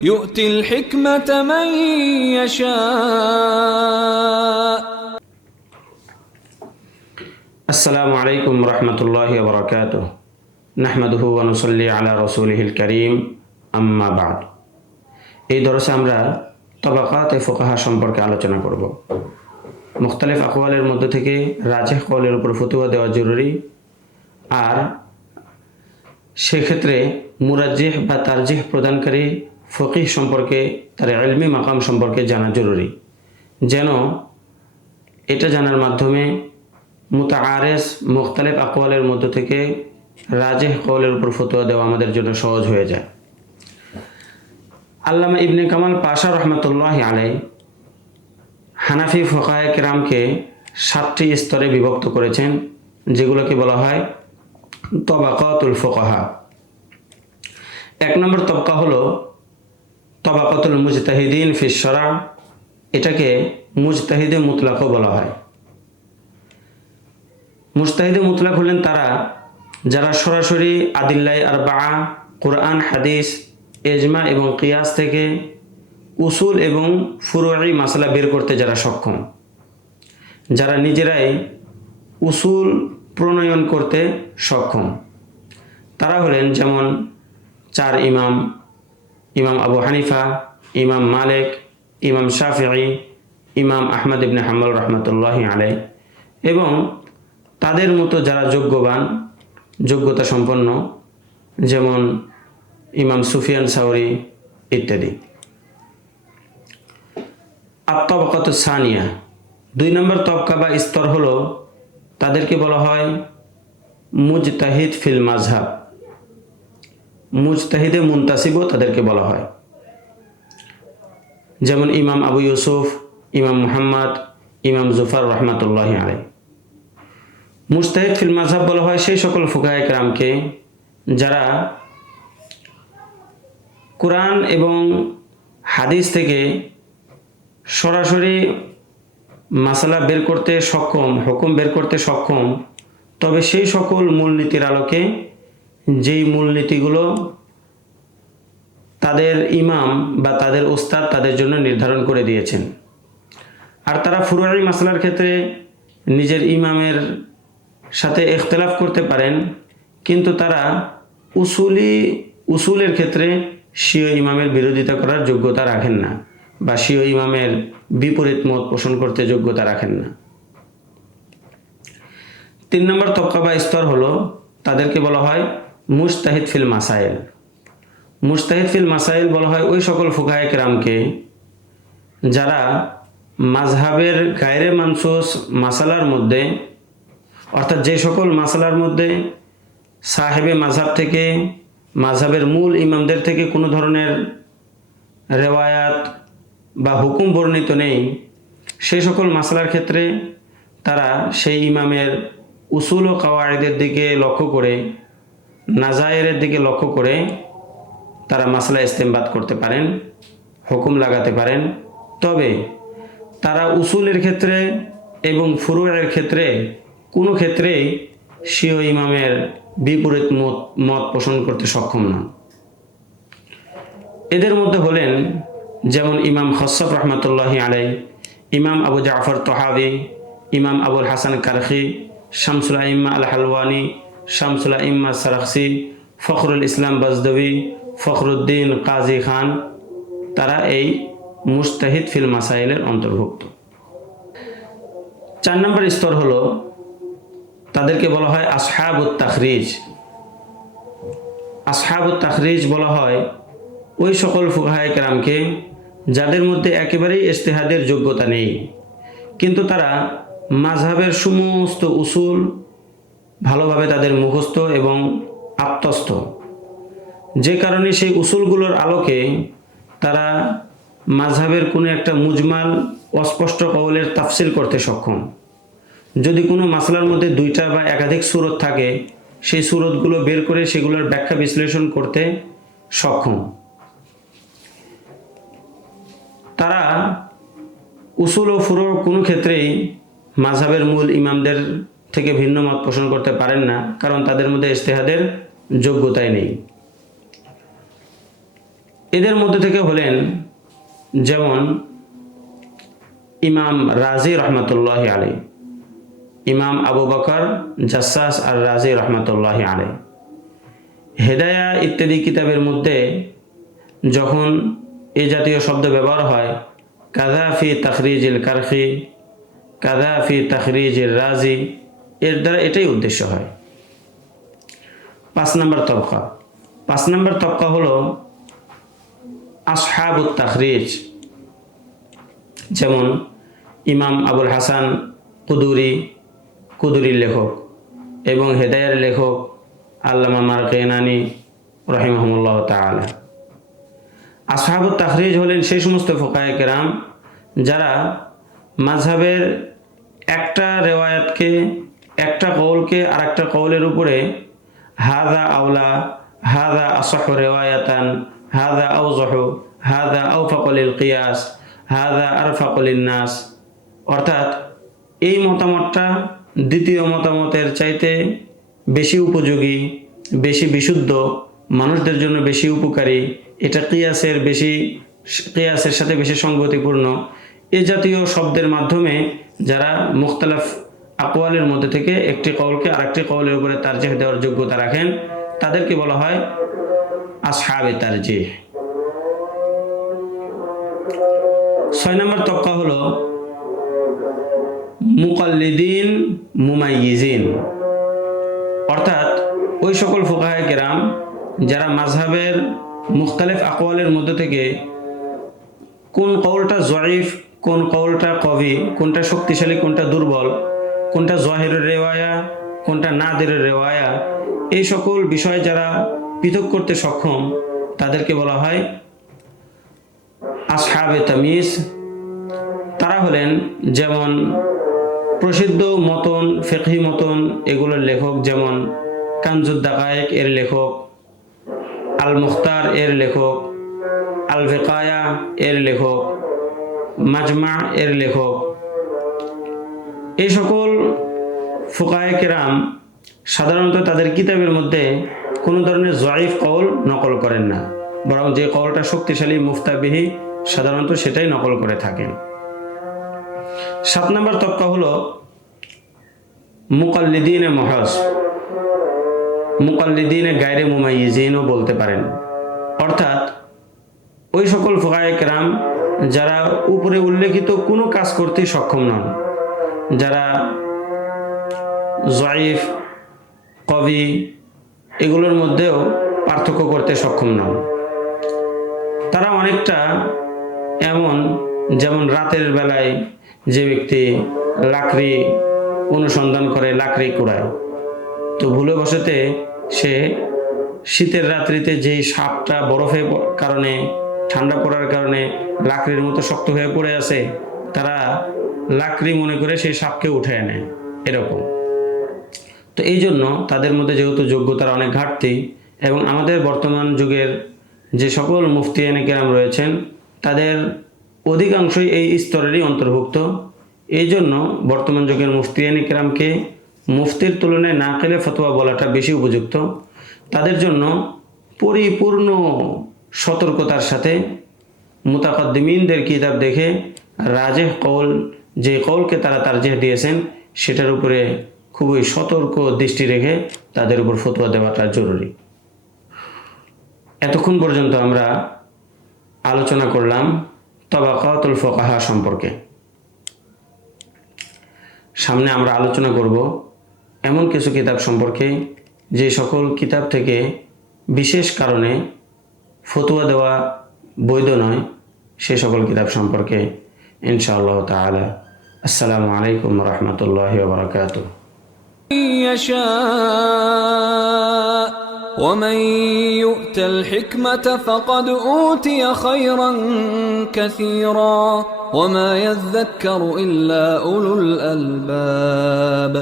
يؤتي الحكمة من يشاء. السلام عليكم ورحمة الله وبركاته. نحمده ونصلي على رسوله الكريم. أما بعد. এই দরসে আমরা তবাকাত ফুকাহা সম্পর্কে আলোচনা করব। মুখতালিফ আকওয়ালের মধ্যে থেকে রাজিহ কওলের উপর ফতোয়া দেওয়া জরুরি, আর সেক্ষেত্রে মুরাজ্জিহ বা তারজিহ প্রদানকারী ফকিহ সম্পর্কে, তার ইলমি মাকাম সম্পর্কে জানা জরুরি, যেন এটা জানার মাধ্যমে মুতাআরিজ মুখতালিফ আকওয়ালের মধ্য থেকে রাজিহ কওলের উপর ফতোয়া দেওয়া আমাদের জন্য সহজ হয়ে যায়। আল্লামা ইবনে কামাল পাশা রহমতুল্লাহি আলাইহি হানাফি ফুকাহায়ে কেরামকে 7টি স্তরে বিভক্ত করেছেন, যেগুলোকে বলা হয় তবাকাতুল ফুকাহা। 1 নম্বর তবকা হলো তবাকাতুল মুজতাহিদিন ফিশ শরআ, এটাকে মুজতাহিদে মুতলাকও বলা হয়। মুজতাহিদে মুতলাক হলেন তারা যারা সরাসরি আদিল্লাহ আরবাআ, কোরআন, হাদিস, ইজমা এবং কিয়াস থেকে উসুল এবং ফুরুঈ মাসলা বের করতে যারা সক্ষম, যারা নিজেরাই উসুল প্রণয়ন করতে সক্ষম, তারা হলেন যেমন 4 ইমাম: ইমাম আবু হানিফা, ইমাম মালিক, ইমাম শাফিঈ, ইমাম আহমদ ইবনে হাম্বল রহমতুল্লাহি আলাইহি, এবং তাদের মতো যারা যোগ্যবান, যোগ্যতা সম্পন্ন, যেমন ইমাম সুফিয়ান সাউরি ইত্যাদি। আত-তাবাকাতুস সানিয়া, 2 নম্বর তবকা বা স্তর হলো, তাদেরকে বলা হয় মুজতাহিদ ফিল মাযহাব, মুজতাহিদে মুনতাসিবও তাদেরকে বলা হয়, যেমন ইমাম আবু ইউসুফ, ইমাম মুহাম্মদ, ইমাম জুফার রহমতুল্লাহি আলাইহি। মুজতাহিদ ফিল মাযহাব বলা হয় সেই সকল ফুকাহায়ে কেরামকে যারা কোরআন এবং হাদিস থেকে সরাসরি মাসালা বের করতে সক্ষম, হুকুম বের করতে সক্ষম, তবে সেই সকল মূলনীতির আলোকে যেই মূলনীতিগুলো তাদের ইমাম বা তাদের ওস্তাদ তাদের জন্য নির্ধারণ করে দিয়েছেন। আর তারা ফুরুঈ মাসলার ক্ষেত্রে নিজের ইমামের সাথে ইখতিলাফ করতে পারেন, কিন্তু তারা উসুলের ক্ষেত্রে স্বীয় ইমামের বিরোধিতা করার যোগ্যতা রাখেন না, বা স্বীয় ইমামের বিপরীত মত পোষণ করতে যোগ্যতা রাখেন না। 3 নম্বর তবকা বা স্তর হলো, তাদেরকে বলা হয় মুজতাহিদ ফিল মাসাইল। মুজতাহিদ ফিল মাসাইল বলা হয় ওই সকল ফুকাহায়ে কেরামকে যারা মাযহাবের গায়রে মানসুস মাসালার মধ্যে, অর্থাৎ যে সকল মাসালার মধ্যে সাহেবে মাযহাব থেকে, মাযহাবের মূল ইমামদের থেকে কোনো ধরনের রেওয়ায়াত বা হুকুম বর্ণিত নেই, সেই সকল মাসালার ক্ষেত্রে তারা সেই ইমামের উসুল ও কাওয়াইদের দিকে লক্ষ্য করে, নাজায়েরের দিকে লক্ষ্য করে তারা মাসলা ইস্তেমবাদ করতে পারেন, হুকুম লাগাতে পারেন। তবে তারা উসুলের ক্ষেত্রে এবং ফুরুয়ের ক্ষেত্রে কোনো ক্ষেত্রেই স্বীয় ইমামের বিপরীত মত পোষণ করতে সক্ষম নন। এদের মধ্যে হলেন যেমন ইমাম খসফ রহমতুল্লাহি আলাইহি, ইমাম আবু জাফর তহাবি, ইমাম আবুল হাসান কারখি, শামসুল আইম্মা আল হালওয়ানি, শামসুল আইম্মা সারাখসি, ফখরুল ইসলাম বাজদবি, ফখরুদ্দিন কাজী খান, তারা এই মুজতাহিদ ফিল মাসাইলের অন্তর্ভুক্ত। 4 নম্বর স্তর হলো, তাদেরকে বলা হয় আসহাবুত তাখরিজ। আসহাবুত তাখরিজ বলা হয় ওই সকল ফুকাহায়ে কেরামকে যাদের মধ্যে একেবারেই ইজতিহাদের যোগ্যতা নেই, কিন্তু তারা মাযহাবের সমস্ত উসুল ভালোভাবে তাদের মুখস্থ এবং আত্মস্থ, যে কারণে সেই উসুলগুলোর আলোকে তারা মাযহাবের কোনো একটা মুজমাল অস্পষ্ট কওলের তাফসিল করতে সক্ষম। যদি কোনো মাসলার মধ্যে 2টা বা একাধিক সূরত থাকে, সেই সূরতগুলো বের করে সেগুলোর ব্যাখ্যা বিশ্লেষণ করতে সক্ষম। তারা উসুল ও ফুরু কোনো ক্ষেত্রেই মাযহাবের মূল ইমামদের থেকে ভিন্ন মত পোষণ করতে পারেন না, কারণ তাদের মধ্যে ইজতিহাদের যোগ্যতাই নেই। এদের মধ্যে থেকে হলেন যেমন ইমাম রাজি রহমতুল্লাহ আলী, ইমাম আবু বকর জাসাস আর রাজি রহমতুল্লাহ আলী। হেদায়া ইত্যাদি কিতাবের মধ্যে যখন এই জাতীয় শব্দ ব্যবহার হয়, কাযা ফি তাখরিজিল কারখি, কাযা ফি তাখরিজিল রাজি, এর দ্বারা এটাই উদ্দেশ্য হয়। 5 নম্বর তবকা। 5 নম্বর তবকা হলো আসহাবুত তাখরিজ, যেমন ইমাম আবুল হাসান কুদুরির লেখক এবং হেদায়ার লেখক আল্লামা মারকেনানি রাহিমাহুল্লাহ তাআলা। আসহাবুত তাখরিজ হলেন সেই সমস্ত ফুকায়ে কেরাম যারা মাযহাবের একটা রেওয়ায়াতকে, একটা কওলকে আর একটা কওলের উপরে হাযা আওলা, হাযা আসহু রিওয়ায়াতান, হাযা আওজাহু, হাযা আওফাকু লিল কিয়াস, হাযা আরফাকু লিন নাস, অর্থাৎ এই মতামতটা দ্বিতীয় মতামতের চাইতে বেশি উপযোগী, বেশি বিশুদ্ধ, মানুষদের জন্য বেশি উপকারী, এটা কিয়াসের সাথে বেশি সঙ্গতিপূর্ণ, এ জাতীয় শব্দের মাধ্যমে যারা মুখতালিফ আকওয়ালের মধ্যে থেকে একটি কওলকে আরেকটি কওলের উপরে তারজিহ দেওয়ার যোগ্যতা রাখেন, তাদেরকে বলা হয় আসহাবে তারজিহ। 6 নম্বর তবকা হলো মুকাল্লিদিন মুমাইয়িজিন, অর্থাৎ ওই সকল ফুকাহায়ে কেরাম যারা মাযহাবের মুখতালিফ আকওয়ালের মধ্যে থেকে কোন কওলটা জয়ীফ, কোন কওলটা কবি, কোনটা শক্তিশালী, কোনটা দুর্বল, কোনটা জহিরের রেওয়ায়া, কোনটা নাদিরের রেওয়ায়া, এই সকল বিষয় যারা পৃথক করতে সক্ষম তাদেরকে বলা হয় আসহাবে তামিজ। তারা হলেন যেমন প্রসিদ্ধ মতন, ফিকহি মতন এগুলোর লেখক, যেমন কানজুদ দাকায়েক এর লেখক, আল মুখতার এর লেখক, আল ভিকায়া এর লেখক, মাজমা এর লেখক। এই সকল ফুকায়ে কেরাম সাধারণত তাদের কিতাবের মধ্যে কোনো ধরনের জয়ীফ কওল নকল করেন না, বরং যে কওলটা শক্তিশালী মুফতাবিহি সাধারণত সেটাই নকল করে থাকেন। 7 নম্বর তবকা হলো মুকাল্লিদিনে মুহাজ, মুকাল্লিদিনে গায়রে মুমাইয়িজিনও বলতে পারেন, অর্থাৎ ওই সকল ফুকায়ে কেরাম যারা উপরে উল্লেখিত কোনো কাজ করতে সক্ষম নন, যারা জয়ীফ, কবি এগুলোর মধ্যেও পার্থক্য করতে সক্ষম নন। তারা অনেকটা এমন, যেমন রাতের বেলায় যে ব্যক্তি লাকড়ি অনুসন্ধান করে, লাকড়ি কুড়ায়, তো ভুলে বসেতে সে শীতের রাত্রিতে যেই সাপটা বরফের কারণে, ঠান্ডা পড়ার কারণে লাকড়ির মতো শক্ত হয়ে পড়ে আছে, তারা লাকড়ি মনে করে সেই সাপকে উঠে আনে, এরকম। তো এই জন্য তাদের মধ্যে যেহেতু যোগ্যতার অনেক ঘাটতি, এবং আমাদের বর্তমান যুগের যে সকল মুফতিয়ানে কেরাম রয়েছেন তাদের অধিকাংশই এই স্তরেরই অন্তর্ভুক্ত, এই জন্য বর্তমান যুগের মুফতিয়ানে কেরামকে মুফতির তুলনায় নাকিলে ফতোয়া বলাটা বেশি উপযুক্ত। তাদের জন্য পরিপূর্ণ সতর্কতার সাথে মুতাকাদ্দিমিনদের কিতাব দেখে রাজেহ কওল, যে কওলকে তারা তারজিহ দিয়েছেন সেটার উপরে খুবই সতর্ক দৃষ্টি রেখে তাদের উপর ফতোয়া দেওয়াটা জরুরি। এতক্ষণ পর্যন্ত আমরা আলোচনা করলাম তাবাকাতুল ফুকাহা সম্পর্কে। সামনে আমরা আলোচনা করব এমন কিছু কিতাব সম্পর্কে যে সকল কিতাব থেকে বিশেষ কারণে ফতোয়া দেওয়া বৈধ নয়, সে সকল কিতাব সম্পর্কে ইনশাআল্লাহ তাআলা। আসসালামু আলাইকুম ওয়া রাহমাতুল্লাহি ওয়া বারাকাতুহু। ومن يؤت الحكمة فقد أوتي خيرا كثيرا وما يذكر إلا أولو الألباب.